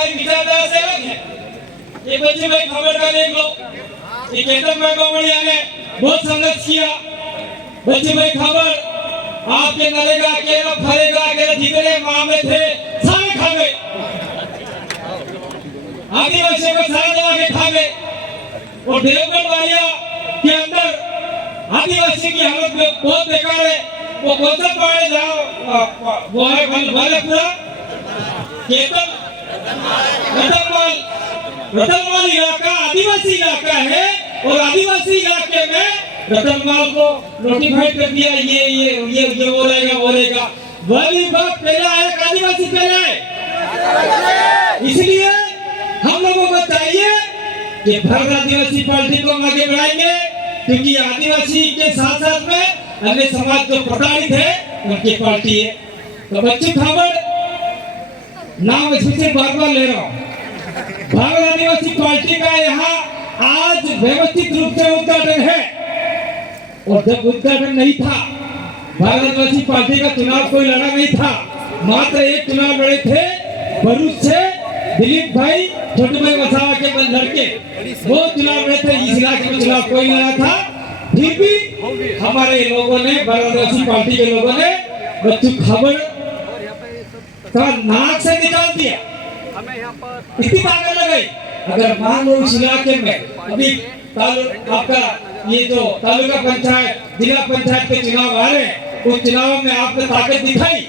हमारी विचारधारा से अलग है। ये बच्चे भाई खबर का देख लो, ये केतन भाई बावड़िया ने बहुत संघर्ष किया। बच्चे भाई खबर आपके नरेगा के फरेगा के जितने मामले थे सारे खा गए, आदिवासियों को सारा दबा के खा गए। और देवगढ़ वालिया के अंदर आदिवासी की हालत बहुत बेकार है। वो गोचर पाए जाओ वो है वालेपुरा केतन रतनमाल इलाका आदिवासी इलाका है। और आदिवासी इलाके में रतनमाल को नोटिफाइड कर दिया ये वो रहेगा। वाली बात पहले आया, आदिवासी पहले आए। इसलिए हम लोगों को चाहिए कि भारत आदिवासी पार्टी को हम आगे बढ़ाएंगे, क्योंकि आदिवासी के साथ साथ में अन्य समाज जो प्रताड़ित है उनकी पार्टी है। तो बच्चों खबर नाम इससे बार-बार ले रहा हूँ। भारत आदिवासी पार्टी का यहाँ आज व्यवस्थित रूप से उद्घाटन है। और जब उद्घाटन नहीं था, भारत आदिवासी पार्टी का चुनाव कोई लड़ा नहीं था, मात्र एक चुनाव लड़े थे भरूच से दिलीप भाई छोटे भाई वसावा के लड़के, वो चुनाव लड़े थे। इस इलाके में चुनाव कोई लड़ा था, फिर भी हमारे लोगों ने, भारत आदिवासी पार्टी के लोगों ने बच्चों खबर का नाक से निकाल दिया। इतनी ताकत लगाई। अगर मान लो इस इलाके में अभी आपका ये जो तालुका पंचायत जिला पंचायत के चुनाव आ रहे हैं, उस चुनाव में आपने ताकत दिखाई,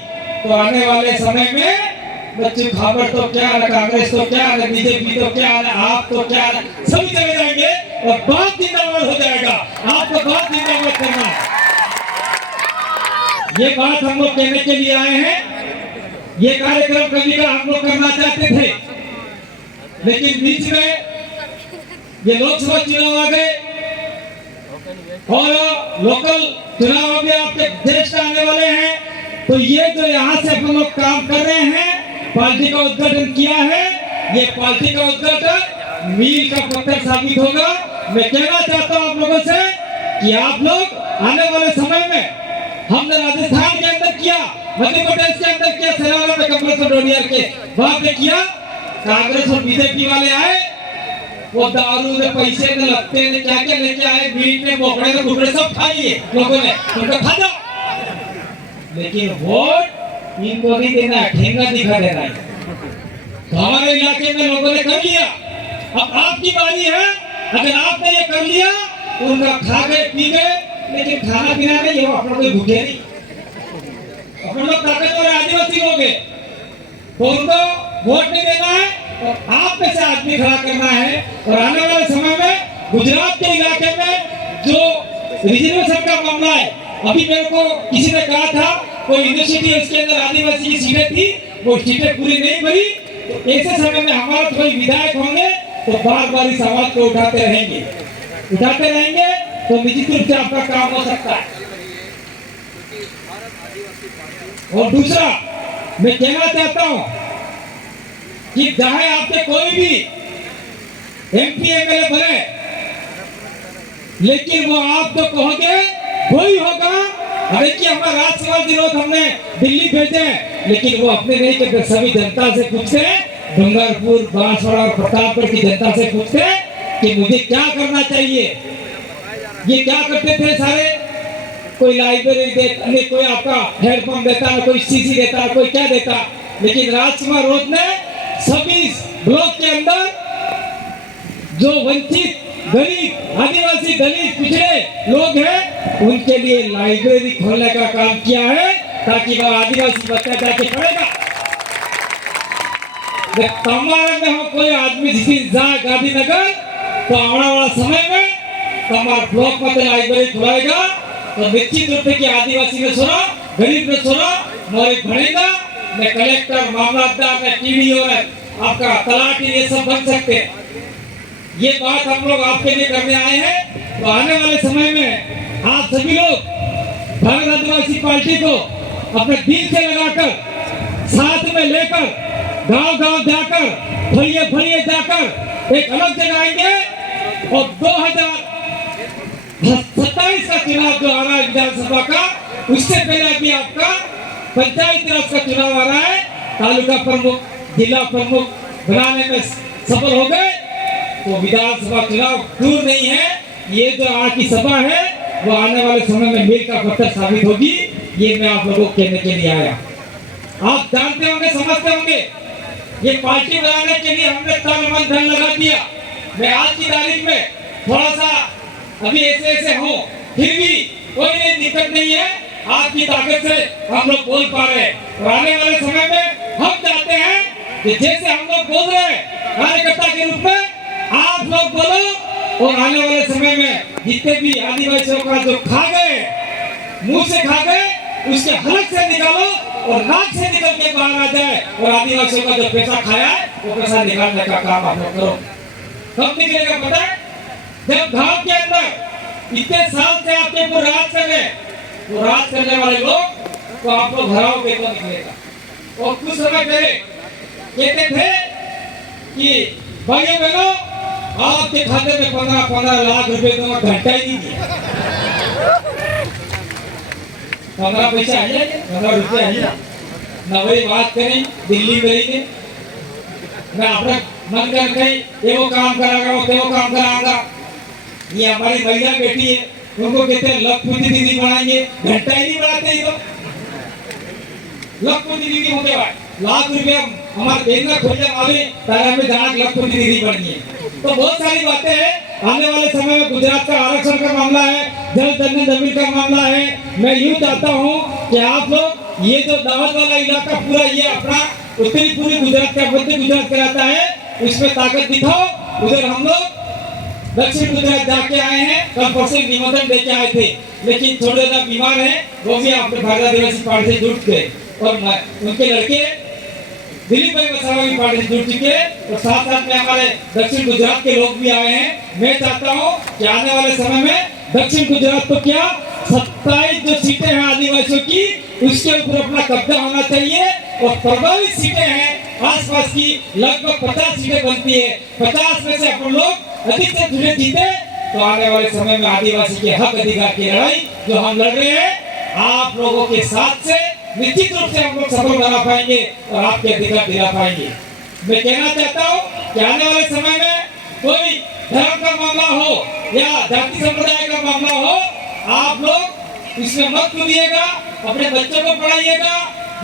तो आने वाले समय में बच्चों खबर तो क्या है, कांग्रेस तो क्या है, बीजेपी तो क्या है, आप तो क्या है, सभी जगह जाएंगे और बात जिंदाबाद हो जाएगा। आपको बात जिंदाबाद करना है। ये बात हम लोग कहने के लिए आए हैं। ये कार्यक्रम कभी का हम लोग करना चाहते थे, लेकिन बीच में ये लोकसभा चुनाव आ गए और लोकल चुनाव अभी आपके देश आने वाले हैं। तो ये जो यहाँ से हम लोग काम कर रहे हैं, पार्टी का उद्घाटन किया है, ये पार्टी का उद्घाटन मील का पत्थर साबित होगा। मैं कहना चाहता हूँ आप लोगों से कि आप लोग आने वाले समय में, हमने राजस्थान के अंदर किया, मध्य प्रदेश के अंदर किया, सेवाला में कमल डोडियर के वहां पे किया, कांग्रेस और बीजेपी वाले आए, वो दारू ने पैसे ने लगते ने क्या क्या लेके आए, मीट में बोकड़े ने बुकड़े सब खा लिए लोगों ने, उनको खा जाओ। लेकिन वोट इनको नहीं देना है, ठेंगा दिखा देना है। तो हमारे इलाके में लोगों ने कर लिया, अब आपकी बारी है। अगर आपने ये कर लिया, उनका खा गए पी गए, लेकिन खाना पीना नहीं, वो अपना कोई भूखे नहीं, अपन लोग ताकतवर आदिवासी लोग हैं, तो उनको वोट नहीं देना है और आप में से आदमी खड़ा करना है। और आने वाले समय में गुजरात के इलाके में जो रिजर्वेशन का मामला है, अभी मेरे को किसी ने कहा था कोई यूनिवर्सिटी उसके अंदर आदिवासी की सीटें थी, वो सीटें पूरी नहीं भरी, तो ऐसे समय में हमारा कोई विधायक होंगे तो बार बार इस आवाज को उठाते रहेंगे, तो निश्चित रूप से आपका काम हो सकता है। और दूसरा मैं कहना चाहता हूं कि चाहे आपके कोई भी एमपी एमएलए बने, लेकिन वो आप जो कहोगे वही होगा। अरे कि हमारे राज्यसभा लोग हमने दिल्ली भेजे, लेकिन वो अपने नहीं करते, सभी जनता से पूछते, डूंगरपुर, बांसवाड़ा और प्रतापगढ़ की जनता से पूछते कि मुझे क्या करना चाहिए। ये क्या करते थे सारे, कोई लाइब्रेरी देता, कोई आपका हेडपंप देता, कोई सीसी देता, कोई क्या देता, लेकिन राजसभा रोड ने सभी ब्लॉक के अंदर जो वंचित, गरीब, आदिवासी, दलित, पिछड़े लोग हैं, उनके लिए लाइब्रेरी खोलने का काम किया है, ताकि वह आदिवासी बच्चा जाके पढ़ेगा। तमाम में हो कोई आदमी गांधीनगर, तो आने वाला समय में तमाम ब्लॉक में लाइब्रेरी खुलाएगा, तो निश्चित रूप से आदिवासी में सुना, गरीब में सुना, मोरे बढ़ेगा, मैं कलेक्टर, मामलतदार, मैं टीडीओ, आपका तलाटी, ये सब बन सकते हैं। ये बात हम लोग आपके लिए करने आए हैं। तो आने वाले समय में आप सभी लोग भारत आदिवासी पार्टी को अपने दिल से लगाकर, साथ में लेकर, गांव गांव जाकर, फलिए फलिए जाकर एक अलग जगह आएंगे। और 2027 का चुनाव जो आ रहा है विधानसभा का, उससे पहले अभी आपका पंचायत राज का चुनाव आ रहा है, तालुका प्रमुख, जिला प्रमुख, बनाने में सफल हो गए तो विधानसभा चुनाव दूर नहीं है। ये जो आज की सभा है वो आने वाले समय में मील का पत्थर साबित होगी। ये मैं आप लोगों को कहने के लिए आया। आप जानते होंगे, समझते होंगे, ये पार्टी बनाने के लिए हमने तन मन धन लगा दिया। मैं आज की तारीख में थोड़ा सा अभी ऐसे हूँ, फिर भी कोई दिक्कत नहीं है। आपकी ताकत से हम लोग बोल पा रहे हैं और आने वाले समय में हम चाहते हैं कि जैसे हम लोग बोल रहे हैं कार्यकर्ता के रूप में आप लोग बोलो और आने वाले समय में जितने भी आदिवासियों का जो खा गए, मुंह से खा गए, उसके हलक से निकालो और नाक से निकल के बाहर आ जाए और आदिवासियों का जो पैसा खाया है वो पैसा निकालने का काम आप लोग करो। कब निकलेगा पता है? जब गांव के अंदर इतने साल से आपके ऊपर राज कर रहे, वो राज करने वाले लोग तो आप लोग हराओगे तो निकलेगा। और कुछ समय पहले कहते थे कि भाइयों बहनों आपके खाते में 15 लाख रुपए तो घंटा ही नहीं दिया। 15 पैसे आ जाएंगे, 15 रुपये आ जाएंगे। न वही बात करें दिल्ली में रही मैं अपना मन कर कहीं वो काम कराऊंगा वो काम कराऊंगा। ये हमारी महिला बेटी है, उनको कहते हैं लखपति दीदी बनाएंगे, घंटा ही नहीं बनाते ही तो लखपति दीदी होते भाई लाख रुपया हमारे देना खोजे वाले तारा में जाना लखपति दीदी बनी है। तो बहुत सारी बातें हैं। आने वाले समय में गुजरात का आरक्षण का मामला है, जल जन्नत जमीन का मामला है। मैं यूँ चाहता हूँ कि आप लोग ये जो दावत वाला इलाका पूरा ये अपना उत्तरी पूरी गुजरात का मध्य गुजरात कराता है, उसमें ताकत दिखाओ। उधर हम लोग दक्षिण गुजरात जाके आए हैं, कल परसों निमंत्रण देके आए थे, लेकिन थोड़े ज्यादा बीमार हैं, वो भी अपने भारतीय आदिवासी पार्टी से जुड़ गए और उनके लड़के दिलीप भाई वसावा की पार्टी से जुड़ चुके हैं और साथ साथ में हमारे दक्षिण गुजरात के लोग भी आए हैं। मैं चाहता हूँ कि आने वाले समय में दक्षिण गुजरात को क्या 27 जो सीटें हैं आदिवासियों की, उसके ऊपर अपना कब्जा होना चाहिए और प्रभावित सीटें हैं आसपास की लगभग 50 सीटें बनती है। 50 में से अपन लोग अधिक से सीटें जीते तो आने वाले समय में आदिवासी के हक अधिकार की लड़ाई जो हम लड़ रहे हैं आप लोगों के साथ से निश्चित रूप से हम लोग सफल बना पाएंगे और आपके अधिकार दिला पाएंगे। मैं कहना चाहता हूँ कि आने वाले समय में कोई धर्म का मामला हो या जाति संप्रदाय का मामला हो, आप लोग इसमें मत कूदिएगा, अपने बच्चों को पढ़ाइएगा।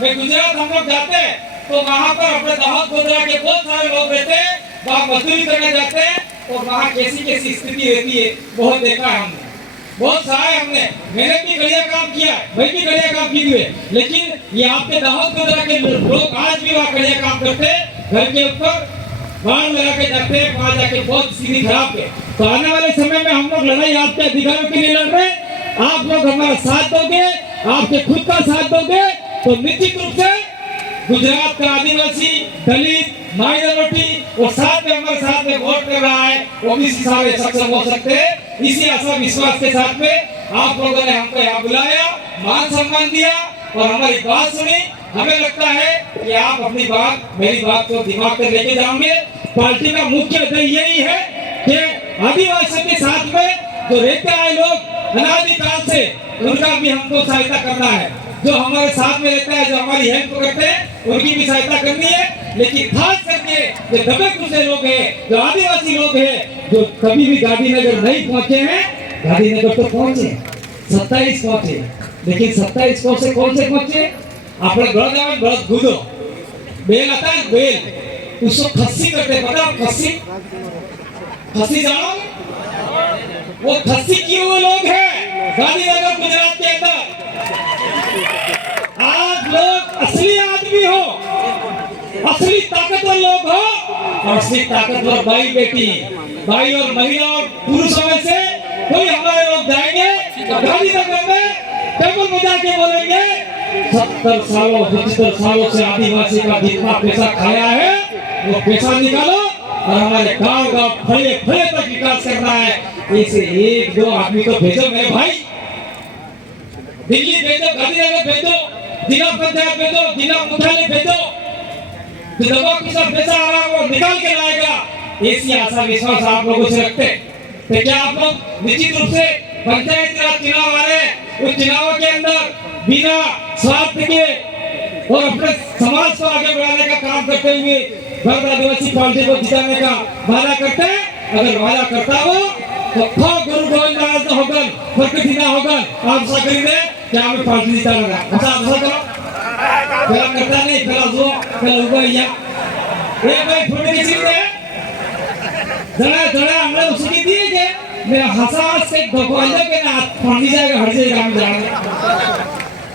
मैं गुजरात हम लोग जाते हैं तो वहाँ पर अपने दाहोद गोधरा के बहुत सारे लोग रहते हैं, वहाँ मजदूरी करने जाते हैं और वहाँ कैसी कैसी स्थिति रहती है बहुत देखा है हमने, बहुत सहाय हमने। मैंने भी बढ़िया काम किया, भाई भी बढ़िया काम किए हुए, लेकिन ये आपके दाहोद गोधरा के लोग आज भी वहाँ बढ़िया काम करते हैं, घर के ऊपर बाढ़ लगा के जाते हैं, वहाँ जाके बहुत स्थिति खराब है। तो आने वाले समय में हम लोग लड़ाई आपके अधिकारों के लिए लड़ रहे हैं। आप लोग हमारा साथ दोगे, आपके खुद का साथ दोगे तो निश्चित रूप से गुजरात का आदिवासी, दलित, माइनॉरिटी और साथ में हमारे साथ में वोट कर रहा है वो भी सारे सक्षम हो सकते हैं। इसी आशा विश्वास के साथ में आप लोगों ने हमको यहाँ बुलाया, मान सम्मान दिया और हमारी बात सुनी। हमें लगता है कि आप अपनी बात, मेरी बात को दिमाग में लेके जाओगे। पार्टी का मुख्य उद्देश्य यही है कि आदिवासियों के साथ में जो रहते आए लोग अनादिकाल से, उनका भी हमको सहायता करना है। जो हमारे साथ में रहता है, जो हमारी हेल्प करते हैं, उनकी भी सहायता करनी है। लेकिन खास करके जो दबे कुचले लोग हैं, जो आदिवासी लोग हैं, जो कभी भी गांधीनगर नहीं पहुंचे हैं, गांधीनगर तो पहुंचे 27 पहुंचे, लेकिन 27 कौन से पहुंचे? अपने बड़द कूदो बेल आता है, बेल उसको खस्सी करते, पता है खस्सी जानो? वो खस्सी किए हुए लोग हैं गांधीनगर गुजरात के अंदर। आप लोग असली आदमी हो, असली ताकतवर लोग हो और असली ताकतवर भाई बेटी, भाई और महिला और पुरुषों में से कोई हमारे लोग जाएंगे तो गांधीनगर में टेबल बजा के बोलेंगे 70 सालों 75 सालों से आदिवासी का जितना पैसा खाया है वो पैसा निकालो और हमारे गांव फले तक विकास करना है। इसे 1-2 आदमी तो भेजो मेरे भाई, दिल्ली भेजो, गांधीनगर भेजो, जिला पंचायत भेजो, जिला मुख्यालय भेजो, जो दबा कुछ पैसा आ रहा है वो निकाल के लाएगा। ऐसी आशा विश्वास आप लोगों से रखते तो क्या आप लोग निश्चित रूप से पंचायत राज चुनाव आ रहे हैं, उस चुनाव के अंदर बिना स्वार्थ के और अपने समाज को आगे बढ़ाने का काम करते हुए भारत आदिवासी पार्टी को जिताने का वादा करते हैं। अगर वादा करता हो तो खो गुरु गोविंद नाराज न होकर प्रकृति ना होकर आप ऐसा करेंगे क्या हमें पार्टी जिता लगा अच्छा ऐसा करो पहला करता नहीं पहला जो पहला ऊपर या एक भाई फोटो खींच ले जरा जरा हमने उसकी दिए के मेरा हसास से दोपहर के ना पानी जाएगा हर जगह हम जाएंगे।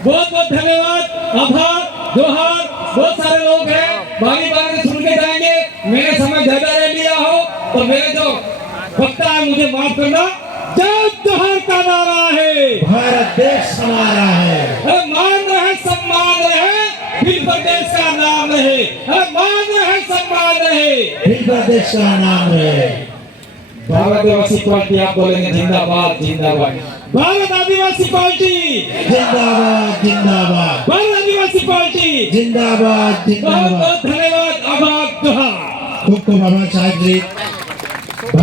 बहुत बहुत धन्यवाद आभार जोहार बहुत सारे लोग हैं बारी बारी सुन के जाएंगे मैंने समय ज्यादा ले लिया हो तो मेरे जो वक्ता है मुझे माफ करना। जय जोहार का नारा है भारत देश हमारा है मान रहे सम्मान रहे फिर प्रदेश का नाम रहे मान रहे सम्मान रहे फिर प्रदेश का नाम है भारत आदिवासी पार्टी आप बोलेंगे जिंदाबाद जिंदाबाद भारत आदिवासी पार्टी जिंदाबाद जिंदाबाद भारत आदिवासी पार्टी जिंदाबाद बहुत जिंदाबाद बहुत धन्यवाद आभार जोहार खूब खूब आभार साहेब जी।